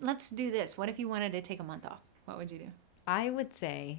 let's do this. What if you wanted to take a month off? What would you do? I would say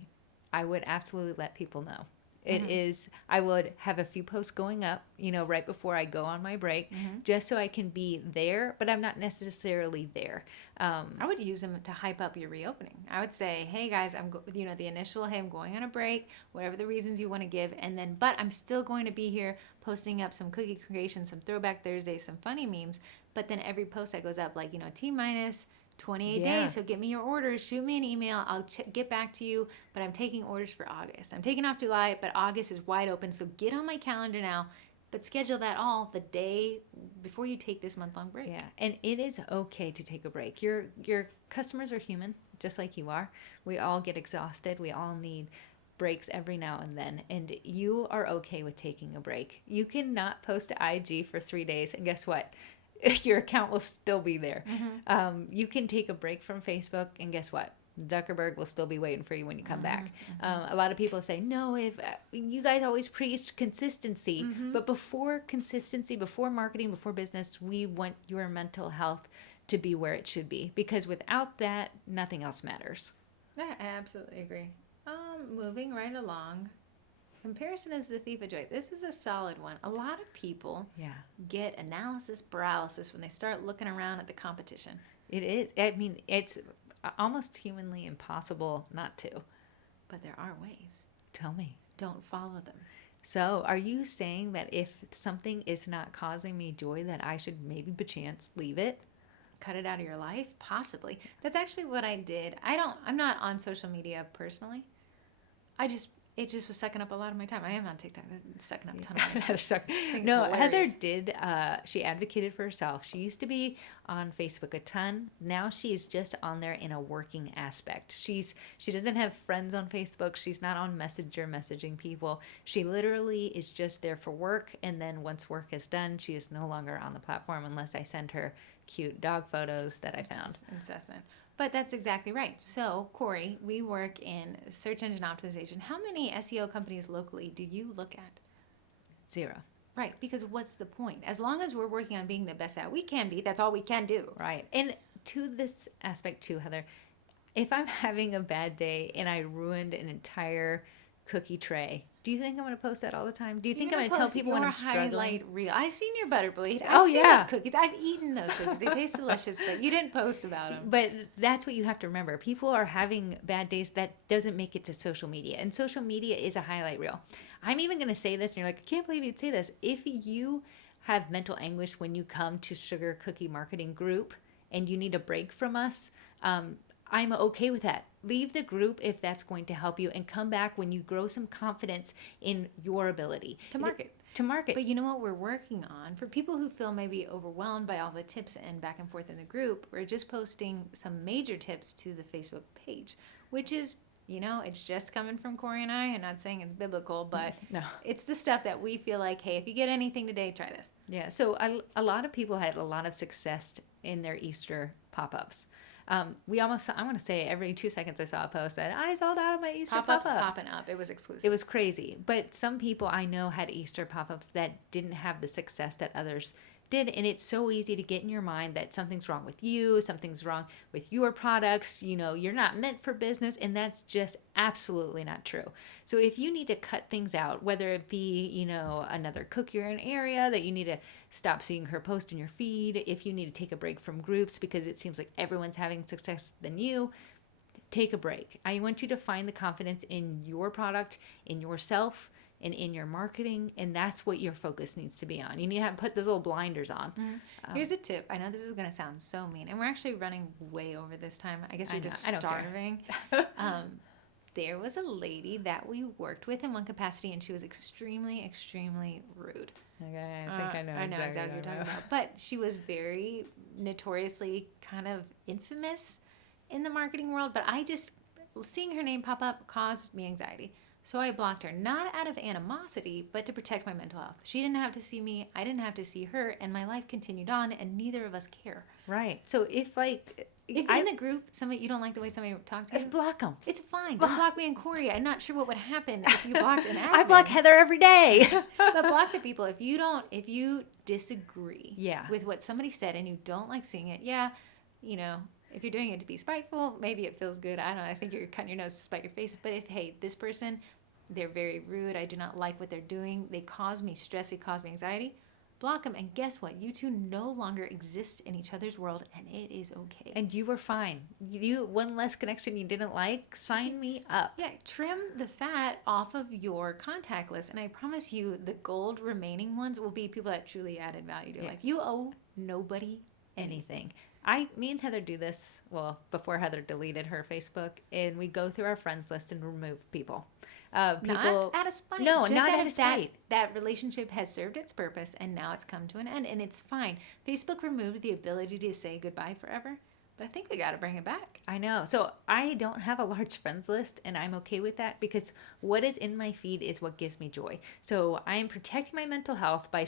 I would absolutely let people know. It is, I would have a few posts going up, right before I go on my break, just so I can be there, but I'm not necessarily there. I would use them to hype up your reopening. I would say, hey guys, the initial, hey, I'm going on a break, whatever the reasons you want to give. And then, but I'm still going to be here posting up some cookie creations, some throwback Thursdays, some funny memes. But then every post that goes up, like, T minus 28 days. So get me your orders, shoot me an email. I'll get back to you. But I'm taking orders for August. I'm taking off July, but August is wide open. So get on my calendar now. But schedule that all the day before you take this month-long break. Yeah, and it is okay to take a break. Your customers are human, just like you are. We all get exhausted. We all need breaks every now and then, and you are okay with taking a break. You cannot post to IG for 3 days, and guess what? Your account will still be there. You can take a break from Facebook, and guess what? Zuckerberg will still be waiting for you when you come back. A lot of people say, no, if you guys always preach consistency, but before consistency, before marketing, before business, we want your mental health to be where it should be, because without that, nothing else matters. Yeah, I absolutely agree. Moving right along. Comparison is the thief of joy. This is a solid one. A lot of people get analysis paralysis when they start looking around at the competition. It is. I mean, it's almost humanly impossible not to. But there are ways. Tell me. Don't follow them. So are you saying that if something is not causing me joy, that I should maybe perchance leave it? Cut it out of your life? Possibly. That's actually what I did. I'm not on social media personally. It just was sucking up a lot of my time. I am on TikTok. It's sucking up a ton of my time. No, Heather did. She advocated for herself. She used to be on Facebook a ton. Now she is just on there in a working aspect. She doesn't have friends on Facebook. She's not on Messenger messaging people. She literally is just there for work. And then once work is done, she is no longer on the platform unless I send her cute dog photos that I found. Incessant. But that's exactly right. So, Corey, we work in search engine optimization. How many SEO companies locally do you look at? 0. Right, because what's the point? As long as we're working on being the best that we can be, that's all we can do. Right. And to this aspect too, Heather, if I'm having a bad day and I ruined an entire cookie tray, do you think I'm going to post that all the time? Do you think I'm going to tell people when I'm struggling? Highlight reel. I've seen your butter bleed. I've seen those cookies. I've eaten those cookies. They taste delicious, but you didn't post about them. But that's what you have to remember. People are having bad days. That doesn't make it to social media. And social media is a highlight reel. I'm even going to say this, and you're like, I can't believe you'd say this. If you have mental anguish when you come to Sugar Cookie Marketing Group and you need a break from us, I'm okay with that. Leave the group if that's going to help you, and come back when you grow some confidence in your ability to market. But you know what we're working on? For people who feel maybe overwhelmed by all the tips and back and forth in the group, we're just posting some major tips to the Facebook page, which is, it's just coming from Corey and I. I'm not saying it's biblical, but it's the stuff that we feel like, hey, if you get anything today, try this. Yeah, so a lot of people had a lot of success in their Easter pop-ups. I want to say every 2 seconds I saw a post that I sold out of my Easter pop-ups. Popping up. It was exclusive. It was crazy. But some people I know had Easter pop-ups that didn't have the success that others did. And it's so easy to get in your mind that something's wrong with you, something's wrong with your products, you're not meant for business. And that's just absolutely not true. So if you need to cut things out, whether it be, another cook you're in an area that you need to stop seeing her post in your feed, if you need to take a break from groups because it seems like everyone's having success than you, take a break. I want you to find the confidence in your product, in yourself, and in your marketing, and that's what your focus needs to be on. You need to put those little blinders on. Here's a tip. I know this is going to sound so mean, and we're actually running way over this time. I guess we're just starving. There was a lady that we worked with in one capacity, and she was extremely, extremely rude. Okay, I think I know exactly what you're talking about. But she was very notoriously kind of infamous in the marketing world. But seeing her name pop up caused me anxiety. So I blocked her, not out of animosity, but to protect my mental health. She didn't have to see me, I didn't have to see her, and my life continued on, and neither of us care. Right. So if in the group, you don't like the way somebody talked to you, block them. It's fine. Block me and Corey. I'm not sure what would happen if you blocked an admin. I block Heather every day. But block the people. If you disagree with what somebody said and you don't like seeing it, If you're doing it to be spiteful, maybe it feels good. I don't know. I think you're cutting your nose to spite your face. But if, hey, this person, they're very rude. I do not like what they're doing. They cause me stress. They cause me anxiety. Block them. And guess what? You two no longer exist in each other's world, and it is okay. And you were fine. You one less connection you didn't like, sign me up. Yeah, trim the fat off of your contact list. And I promise you, the gold remaining ones will be people that truly added value to your life. You owe nobody anything. Me and Heather do this, well, before Heather deleted her Facebook, and we go through our friends list and remove people. Not out of spite. No, Just not out of spite. That relationship has served its purpose, and now it's come to an end, and it's fine. Facebook removed the ability to say goodbye forever, but I think we got to bring it back. I know. So I don't have a large friends list, and I'm okay with that because what is in my feed is what gives me joy. So I am protecting my mental health by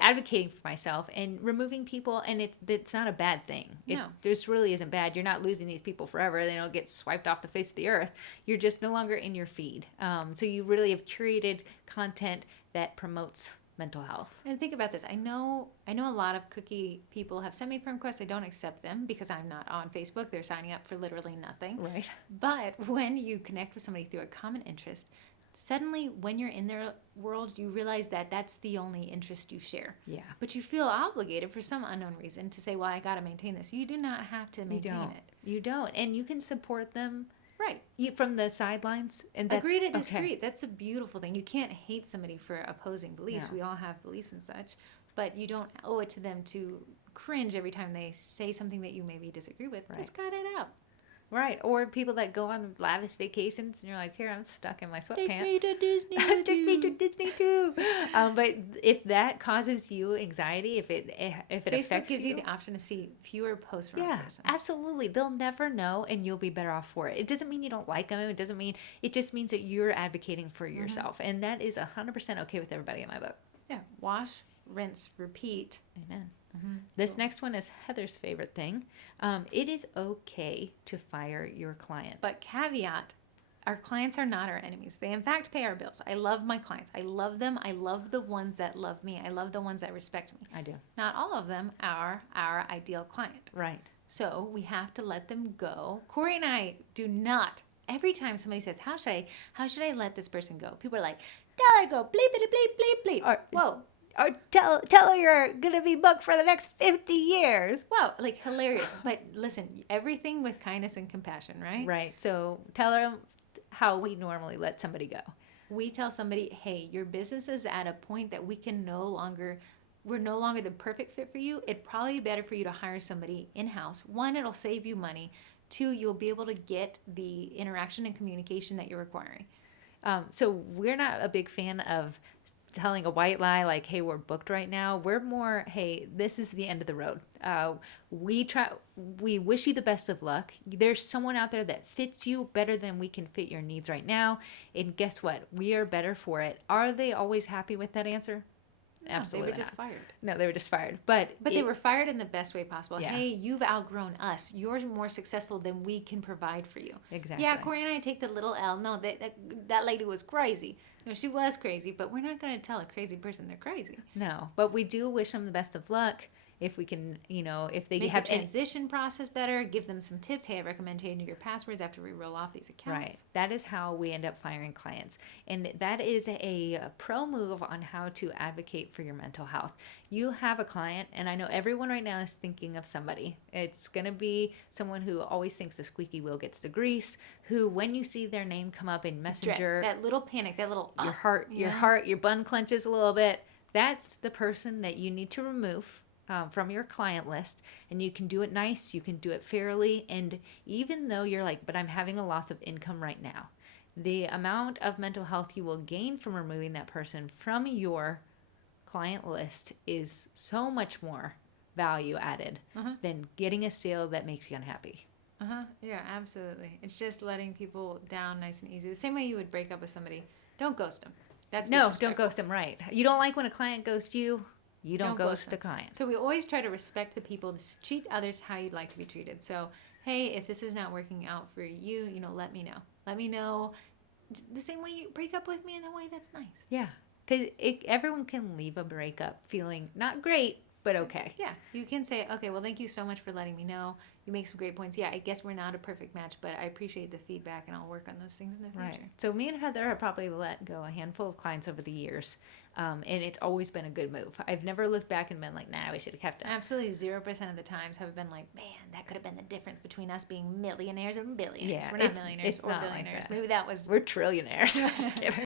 advocating for myself and removing people, and it's not a bad thing. No. This really isn't bad. You're not losing these people forever. They don't get swiped off the face of the earth. You're just no longer in your feed. So you really have curated content that promotes mental health. And think about this. I know a lot of cookie people have sent me friend requests. I don't accept them because I'm not on Facebook. They're signing up for literally nothing. Right. But when you connect with somebody through a common interest, suddenly when you're in their world, you realize that that's the only interest you share. Yeah. But you feel obligated for some unknown reason to say, well, I got to maintain this. You do not have to maintain it. You don't. And you can support them right from the sidelines. And that's agree to disagree. Okay. That's a beautiful thing. You can't hate somebody for opposing beliefs. No. We all have beliefs and such. But you don't owe it to them to cringe every time they say something that you maybe disagree with. Right. Just cut it out. Right. Or people that go on lavish vacations and you're like, here, I'm stuck in my sweatpants. Take me to Disney. Take me to Disney too. But if that causes you anxiety, if it Facebook affects gives you the option to see fewer posts from a person. Absolutely. They'll never know, and you'll be better off for it. It doesn't mean you don't like them. It just means that you're advocating for yourself. And that is 100% okay with everybody in my book. Yeah. Wash, rinse, repeat. Amen. Mm-hmm. This next one is Heather's favorite thing. It is okay to fire your client. But caveat, our clients are not our enemies. They, in fact, pay our bills. I love my clients. I love them. I love the ones that love me. I love the ones that respect me. I do. Not all of them are our ideal client. Right. So we have to let them go. Corey and I do not. Every time somebody says, how should I let this person go? People are like, tell her go, bleep, bleep, bleep, bleep, bleep. Whoa. Or tell her you're going to be booked for the next 50 years. Wow, like hilarious. But listen, everything with kindness and compassion, right? Right. So tell her how we normally let somebody go. We tell somebody, hey, your business is at a point that we're no longer the perfect fit for you. It'd probably be better for you to hire somebody in-house. One, it'll save you money. Two, you'll be able to get the interaction and communication that you're requiring. So we're not a big fan of telling a white lie like, hey, we're booked right now. We're more, hey, this is the end of the road. We wish you the best of luck. There's someone out there that fits you better than we can fit your needs right now. And guess what? We are better for it. Are they always happy with that answer? No, Absolutely they were just not. fired. No, they were just fired. But they were fired in the best way possible. Yeah. Hey, you've outgrown us. You're more successful than we can provide for you. Exactly. Yeah, Corey and I take the little L. No, that lady was crazy. No, she was crazy, but we're not going to tell a crazy person they're crazy. No, but we do wish them the best of luck. If we can, if they Make have the transition process better, give them some tips. Hey, I recommend changing your passwords after we roll off these accounts. Right. That is how we end up firing clients. And that is a pro move on how to advocate for your mental health. You have a client, and I know everyone right now is thinking of somebody. It's going to be someone who always thinks the squeaky wheel gets the grease, who when you see their name come up in Messenger, that little panic, that little your bun clenches a little bit. That's the person that you need to remove from your client list, and you can do it nice, you can do it fairly, and even though you're like, but I'm having a loss of income right now, the amount of mental health you will gain from removing that person from your client list is so much more value added than getting a sale that makes you unhappy. Yeah, absolutely. It's just letting people down nice and easy. The same way you would break up with somebody. Don't ghost them. Don't ghost them, right. You don't like when a client ghosts you. You don't ghost a client. So we always try to respect the people, treat others how you'd like to be treated. So, hey, if this is not working out for you, let me know. Let me know the same way you break up with me in a way that's nice. Yeah, because everyone can leave a breakup feeling not great, but okay. Yeah, you can say, okay, well, thank you so much for letting me know. You make some great points. Yeah, I guess we're not a perfect match, but I appreciate the feedback, and I'll work on those things in the future. Right. So me and Heather have probably let go a handful of clients over the years, and it's always been a good move. I've never looked back and been like, nah, we should have kept it. Absolutely 0% of the times have been like, man, that could have been the difference between us being millionaires and billionaires. Yeah, We're not millionaires it's or not like billionaires. that. Maybe that was We're trillionaires. Just kidding.